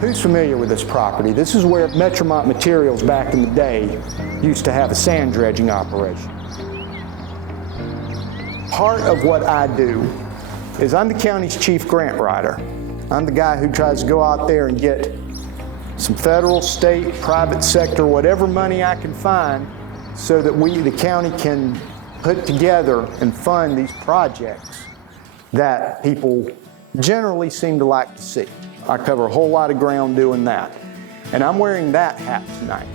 Who's familiar with this property? This is where Metromont Materials back in the day used to have a sand dredging operation. Part of what I do is I'm the county's chief grant writer. I'm the guy who tries to go out there and get some federal, state, private sector, whatever money I can find so that we, the county, can put together and fund these projects that people generally seem to like to see. I cover a whole lot of ground doing that. And I'm wearing that hat tonight.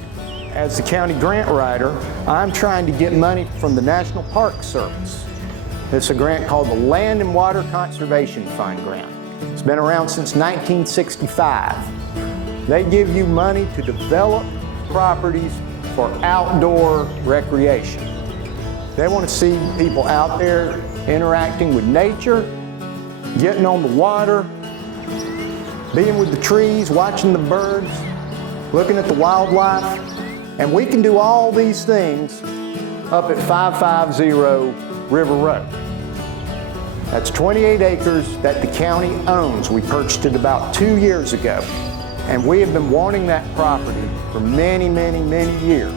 As the county grant writer, I'm trying to get money from the National Park Service. It's a grant called the Land and Water Conservation Fund grant. It's been around since 1965. They give you money to develop properties for outdoor recreation. They want to see people out there interacting with nature, getting on the water, being with the trees, watching the birds, looking at the wildlife. And we can do all these things up at 550 River Road. That's 28 acres that the county owns. We purchased it about 2 years ago. And we have been wanting that property for many, many, many years.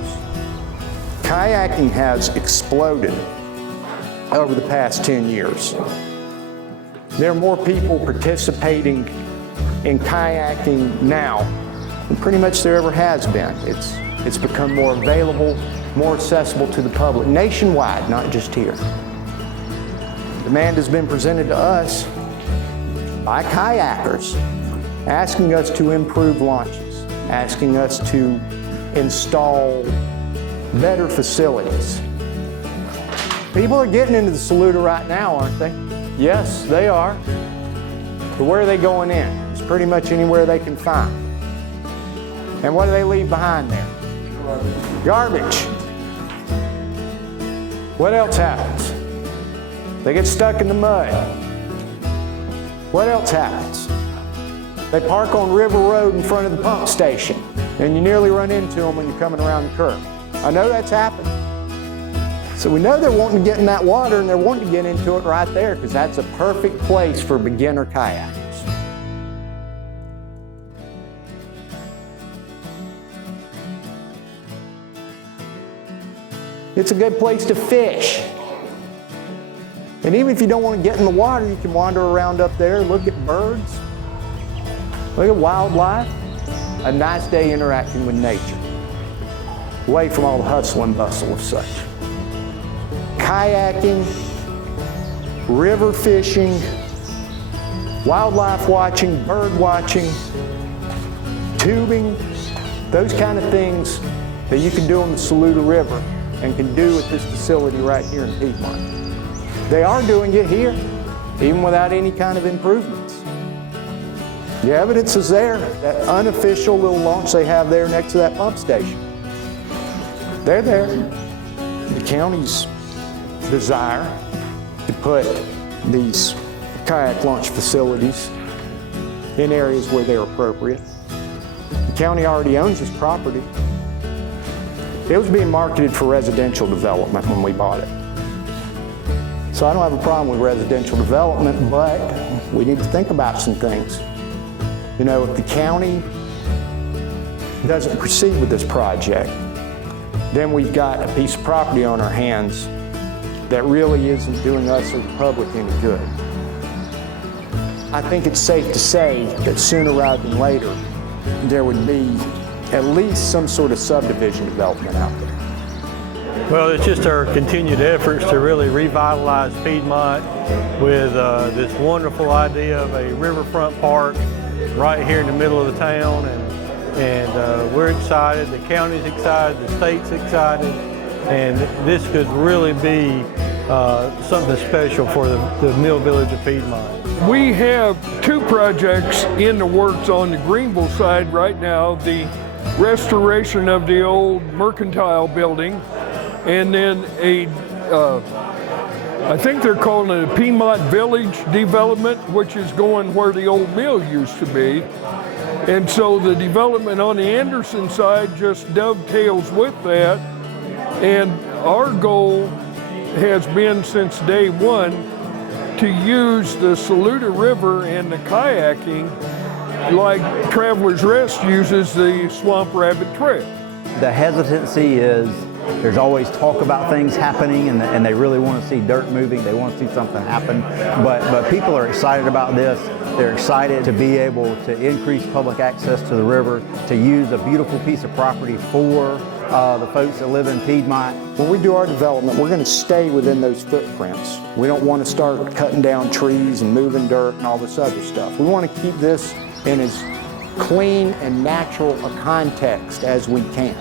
Kayaking has exploded over the past 10 years. There are more people participating in kayaking now than pretty much there ever has been. It's become more available, more accessible to the public, nationwide, not just here. Demand has been presented to us by kayakers, asking us to improve launches, asking us to install better facilities. People are getting into the Saluda right now, aren't they? Yes, they are. But where are they going in? It's pretty much anywhere they can find. And what do they leave behind there? Garbage. What else happens? They get stuck in the mud. What else happens? They park on River Road in front of the pump station, and you nearly run into them when you're coming around the curve. I know that's happened. So we know they're wanting to get in that water, and they're wanting to get into it right there because that's a perfect place for beginner kayakers. It's a good place to fish. And even if you don't want to get in the water, you can wander around up there, look at birds, look at wildlife. A nice day interacting with nature, away from all the hustle and bustle of such. Kayaking, river fishing, wildlife watching, bird watching, tubing, those kind of things that you can do on the Saluda River and can do at this facility right here in Piedmont. They are doing it here, even without any kind of improvements. The evidence is there, that unofficial little launch they have there next to that pump station. They're there. The county's desire to put these kayak launch facilities in areas where they're appropriate. The county already owns this property. It was being marketed for residential development when we bought it. So I don't have a problem with residential development, but we need to think about some things. You know, if the county doesn't proceed with this project, then we've got a piece of property on our hands that really isn't doing us or the public any good. I think it's safe to say that sooner rather than later, there would be at least some sort of subdivision development out there. Well, it's just our continued efforts to really revitalize Piedmont with this wonderful idea of a riverfront park right here in the middle of the town, and we're excited, the county's excited, the state's excited, and this could really be something special for the Mill Village of Piedmont. We have two projects in the works on the Greenville side right now, the restoration of the old mercantile building, and then I think they're calling it a Piedmont Village development, which is going where the old mill used to be. And so the development on the Anderson side just dovetails with that. And our goal has been since day one to use the Saluda River and the kayaking like Travelers Rest uses the Swamp Rabbit Trail. The hesitancy is there's always talk about things happening, and they really want to see dirt moving. They want to see something happen. But people are excited about this. They're excited to be able to increase public access to the river, to use a beautiful piece of property for the folks that live in Piedmont. When we do our development, we're going to stay within those footprints. We don't want to start cutting down trees and moving dirt and all this other stuff. We want to keep this in as clean and natural a context as we can.